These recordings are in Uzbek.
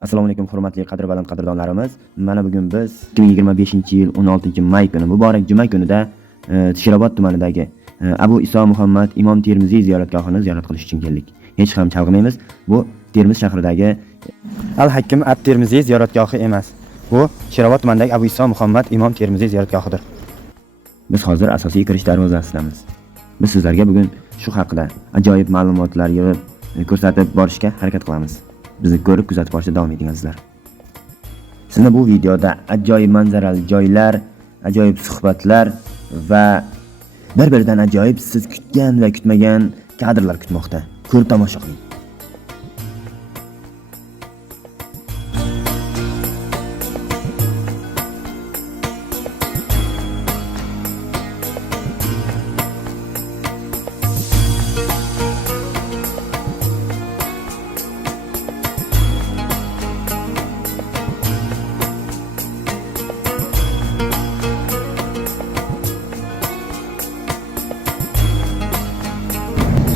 Assalomu alaykum hurmatli qadr baland qadrdonlarimiz. Mana bugun biz 2025-yil 16-may kuni muborak juma kunida Tishrobod tumanidagi Abu Iso Muhammad Imom Termiziy ziyoratgohini ziyorat qilish uchun keldik. Hech ham chalg'imaymiz. Bu Termiz shahridagi Al-Hakim at-Termiziy ziyoratgohi emas. Bu Tishrobod tumanidagi Abu Iso Muhammad Imom Termiziy ziyoratgohidir. Biz hozir asosiy kirish darvozasidamiz. Biz sizlarga bugun shu haqida ajoyib ma'lumotlar yig'ib ko'rsatib borishga harakat qilamiz. Bizni ko'rib kuzatib borishda davom eting azizlar. Sizni bu videoda ajoyib manzarali joylar, ajoyib suhbatlar va bir-biridan ajoyib siz kutgan va kutmagan kadrlar kutmoqda. Ko'rib tomosha qiling.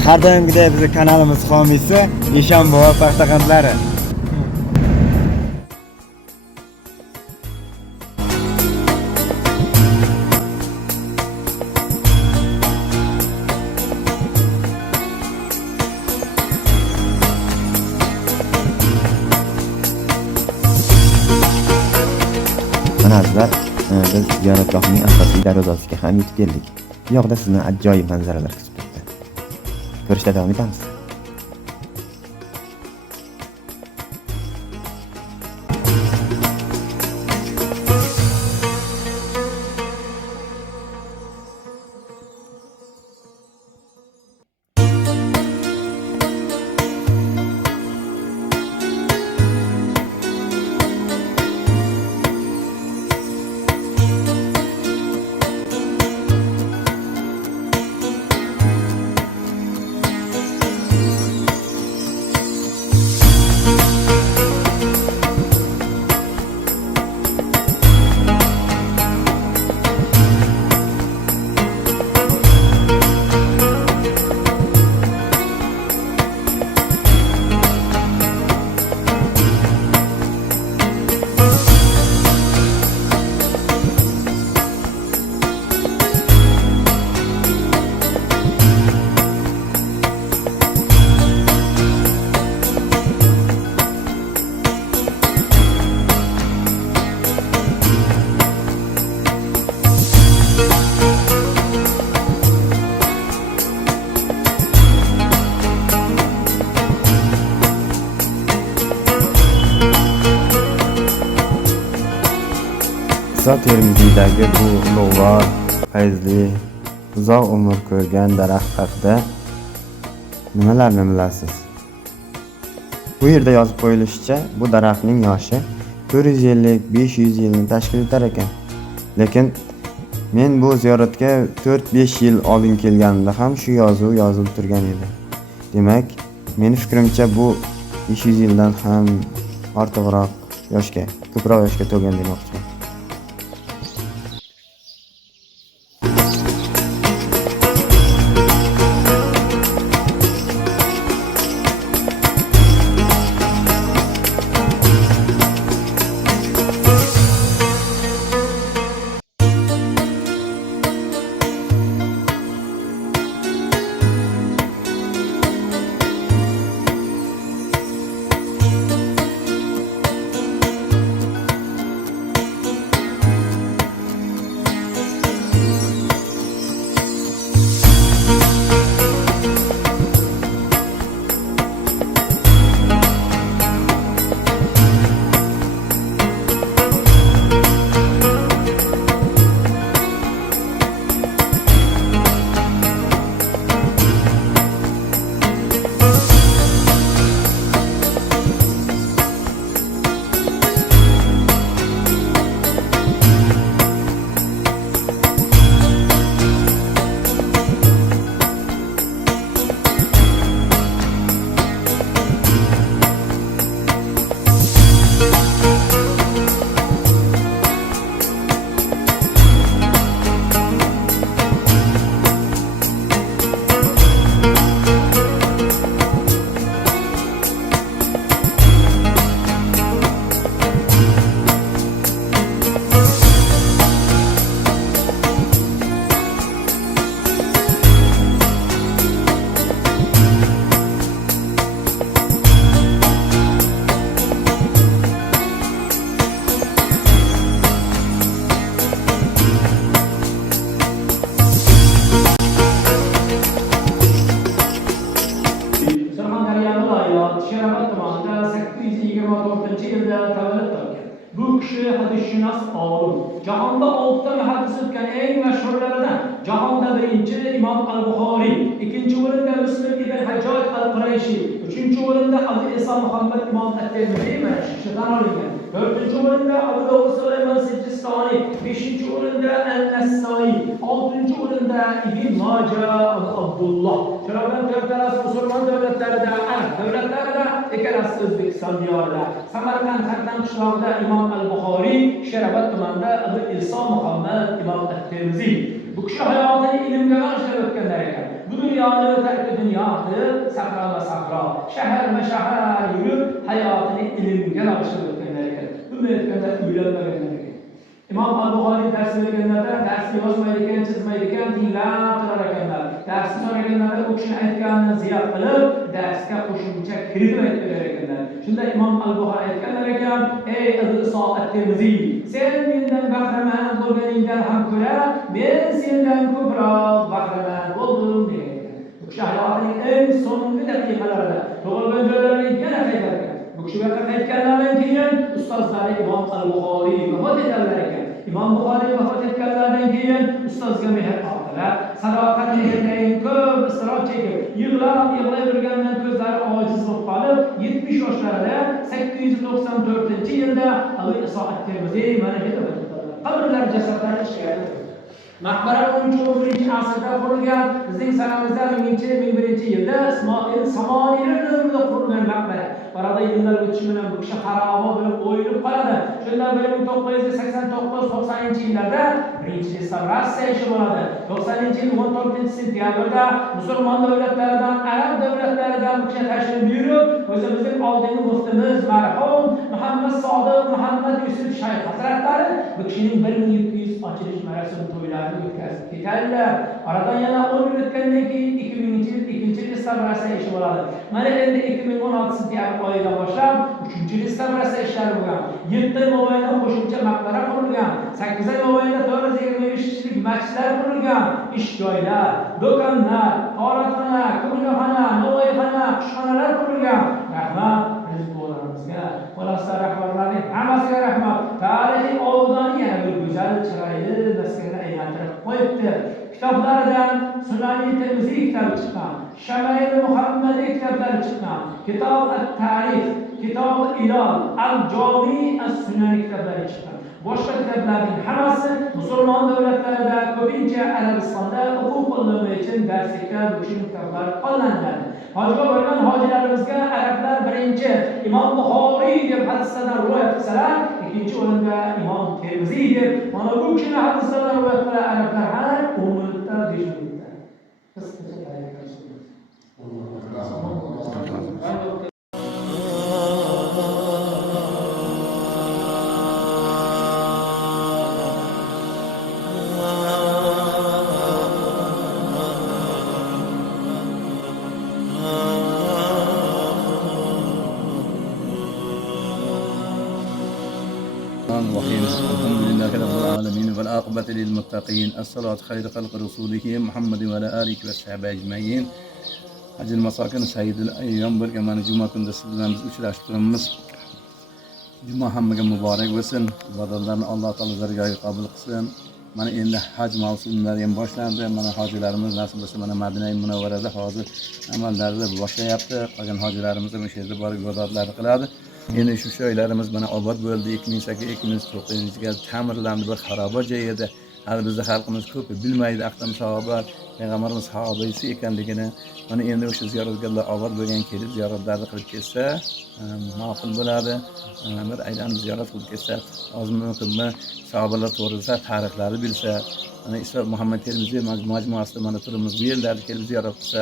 Har doimgidek bizning kanalimiz homiysi Eshonboy paxtaqandlari. Mana azizlar, biz ziyoratgohning asosiy darvozasiga ham yetib keldik. Bu yoqda sizni ajoyib manzaralar kutib turibdi. Ko'rishda davom etamiz. Iso Termiziydagi bu ulug'vor, fayzli, uzoq umr ko'rgan daraxt haqida nimalarni bilasiz? Bu yerda yozib qo'yilishicha, bu daraxtning yoshi 400 yillik, 500 yilni tashkil etar ekan. Lekin men bu ziyoratga 4-5 yil oldin kelganimda ham shu yozuv yozilib turgan edi. Demak, meni fikrimcha bu 500 yildan ham ortiqroq ko'proq yoshga to'lgan demoqchiman. 824-yilda tavallud topgan. Bu kishi hadisshunos olim. Jahonda 6 ta muhaddis o'tgan eng mashhurlaridan. Jahonda birinchi Imom al-Buxoriy, ikkinchi o'rinda Muslim ibn Hajjoj al-Qurayshi, uchinchi o'rinda Abu Iso Muhammad Imom at-Tirmiziy mana shu kishidan olingan. 4-o'rinda Abu Dovud Sulaymon Sijistoniy, 5-o'rinda An-Nasoiy, 6-o'rinda Ibn Majah Abdullah. Shulardan to'rtalasi musulmon davlatlarida, arab davlatlarida, ikkalasi O'zbekiston diyorida. Samarqand Hattam qishlog'ida Imom al-Buxoriy, Sherobod tumanida Abu Iso Muhammad Imom at-Tirmiziy. Bu kishi hayotini ilmga bag'ishlab o'tganlar ekan. Bu dunyoni tarki dunyo qilib, sahro va sahro, shahar va shahar yurib, hayotini ilmga bag'ishlab o'tganlar ekan. Buni aytganda uylanmaganlar ekan. Imom al-Buxoriy dars berganlarda darsni yozmaydi ekan, chizmaydi ekan, tinglab turar ekanlar. Darsni so'raganlarda u kishi aytganini ziyod qilib, darsga qo'shimcha kiritib aytib berar ekanlar. Shunda Imom al-Buxoriy aytganlar ekan: "Ey Abu Iso at-Tirmiziy, sen mendan bahramand bo'lganingdan ham ko'ra, men sendan ko'proq bahramand bo'ldim" degan. Bu kishi hayotining eng so'nggi daqiqalarida tug'ilgan joylariga yana qaytar ekan. Bu kishi vaqt qaytganlardan keyin ustozlari Imom al-Buxoriy vafot etganlar ekan. Imom Buxoriy vafot etganlardan keyin ustozga mehr qildilar. Sadoqat mehrdan ko'p isrof chekib, yig'lab yurgandan ko'zlari ojiz bo'lib qolib, 70 yoshlarida 894-yilda Abu Iso at-Tirmiziy mana shu yerda qabrlar jasadlari ishlaydi. Maqbara 13-asrda qurilgan, bizning sanamizda 1000-1100-yilda Ismoil Samoniylar davrida qurilgan maqbara. Orada yillar o'tishi bilan bu kishi xaroba bo'lib o'yilib qoladi. Shundan 1989-90-yillarda birinchi restavratsiya ishi bo'ladi. 90-yil 14-sentyabrda musulmon davlatlaridan, arab davlatlaridan bu kishi tashrif buyurib, o'zimizning oldingi muftimiz marhum Muhammad Sodiq Muhammad Yusuf Shayx hazratlari bu kishining 1700 ochilish marosimi to'ylarini o'tkazib ketadilar. Oradan yana 10 yil o'tgandan keyin 2000-yil ikkinchi restavratsiya ishi bo'ladi. Mana endi 2016-sentyabr oyidan boshlab 3-restavratsiya ishlari bo'lgan. 7 yil mobaynida qo'shimcha maqbara qurilgan. 8 yil mobaynida 425 kishilik masjidlar qurilgan. Ish joylar, do'konlar, qoratxona, ko'milxona, novvoyxona, qushxonalar qurilgan. Rahmat rizqlarimizga, xuloslar rahbarlarning hammasiga rahmat. Tarixiy ovudani yana bir go'zal, chiroyli maskanga aylantirib qo'yibdi. Kitoblaridan Sunani Tirmiziy kitobi chiqqan, Shamail Muhammadiy kitoblari chiqqan, Kitob at-Tarif, Kitob Ilol, Al-Jomi as-Sunani kitoblari chiqqan. Boshqa kitoblarning hammasi musulmon davlatlarida, ko'pincha Arabistonda o'quv qo'llanma uchun darslikda bu kitoblar qo'llaniladi. Hojga borgan hojilarimizga arablar birinchi Imom Buxoriy deb hadislardan rivoyat qilsalar, ikkinchi o'rinda Imom Termiziy deb, mana bu kishini hadislardan rivoyat qilgan arablar har 10 minutda 5 minutda. Biz الحمد لله رب العالمين والعاقبة للمتقين الصلاة خير خلق رسوله محمد وعلى آله وصحبه أجمعين. Hacil masakin sayyidil ayyam bir mana cuma kunda sizlarla biz uchrashib turamiz. Cuma hammaga muborak bo'lsin. Ibodatlarni Alloh taolo zargoyi qabul qilsin. Mana endi haj mavsumlari ham boshlandi. Mana hojilarimiz nasib bo'lsa mana Madina-i Munavvarada hozir amallarni boshlayapti. Qolgan hojilarimiz ham o'sha yerda borib ibodatlarni qiladi. Endi shu joylarimiz mana obod bo'ldi. 2008-2009-yilga ta'mirlandi, bir xaroba joy edi. Hali bizning xalqimiz ko'p bilmaydi aqdam sahobat, payg'ambarimiz sahobasi ekanligini. Mana endi o'sha ziyoratgohlar obod bo'lgan, kelib ziyoratlarni qilib ketsa ma'qul bo'ladi. Bir aylanib ziyorat qilib ketsa, ozmi-ko'pmi sahobalar to'g'risida tarixlari bilsa, mana Islom Muhammad Termiziy majmuasida mana turimiz bu yerlarda kelib ziyorat qilsa,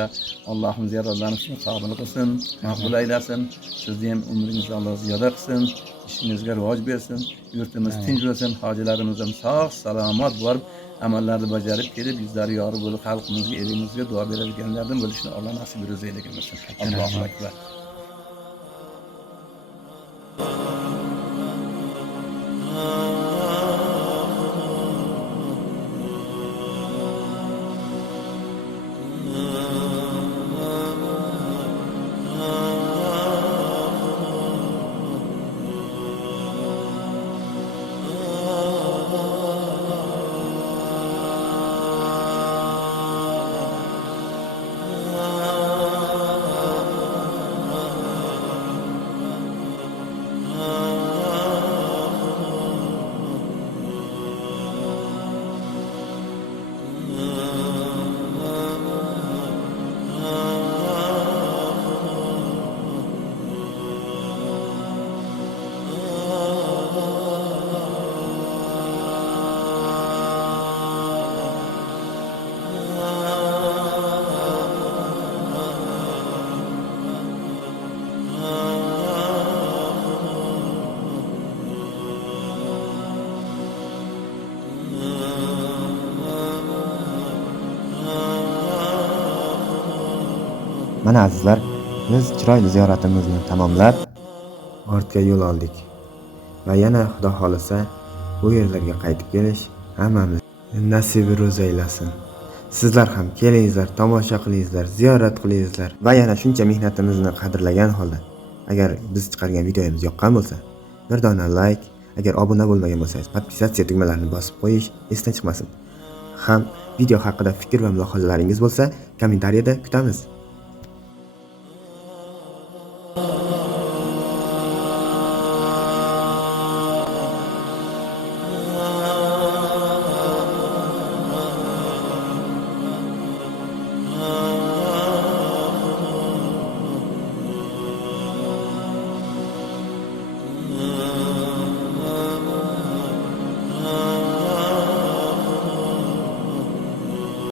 Allohim ziyoratlarni qabul qilsin, maqbul aylasin. Sizni ham umringizni Alloh ziyoda qilsin, ishingizga rivoj bersin, yurtimiz tinch bo'lsin, hojilarimiz ham sog' salomat borib amallarni bajarib kelib yuzlari yorug' bo'lib xalqimizga, elimizga duo beradiganlardan bo'lishni Alloh nasib etsin. Allohu akbar. Mana azizlar, biz chiroyli ziyoratimizni tamomlab ortga yo'l oldik. Va yana Xudo xolisa bu yerlarga qaytib kelish hammamiz nasibi ro'za aylasin. Sizlar ham kelingizlar, tomosha qilingizlar, ziyorat qilingizlar va yana shuncha mehnatimizni qadrlagan holda agar biz chiqargan videomiz yoqqan bo'lsa, bir dona like, agar obuna bo'lmagan bo'lsangiz, podpisatsiya tugmalarini bosib qo'yish esdan chiqmasin. Ham video haqida fikr va mulohazalaringiz bo'lsa, kommentariyada kutamiz.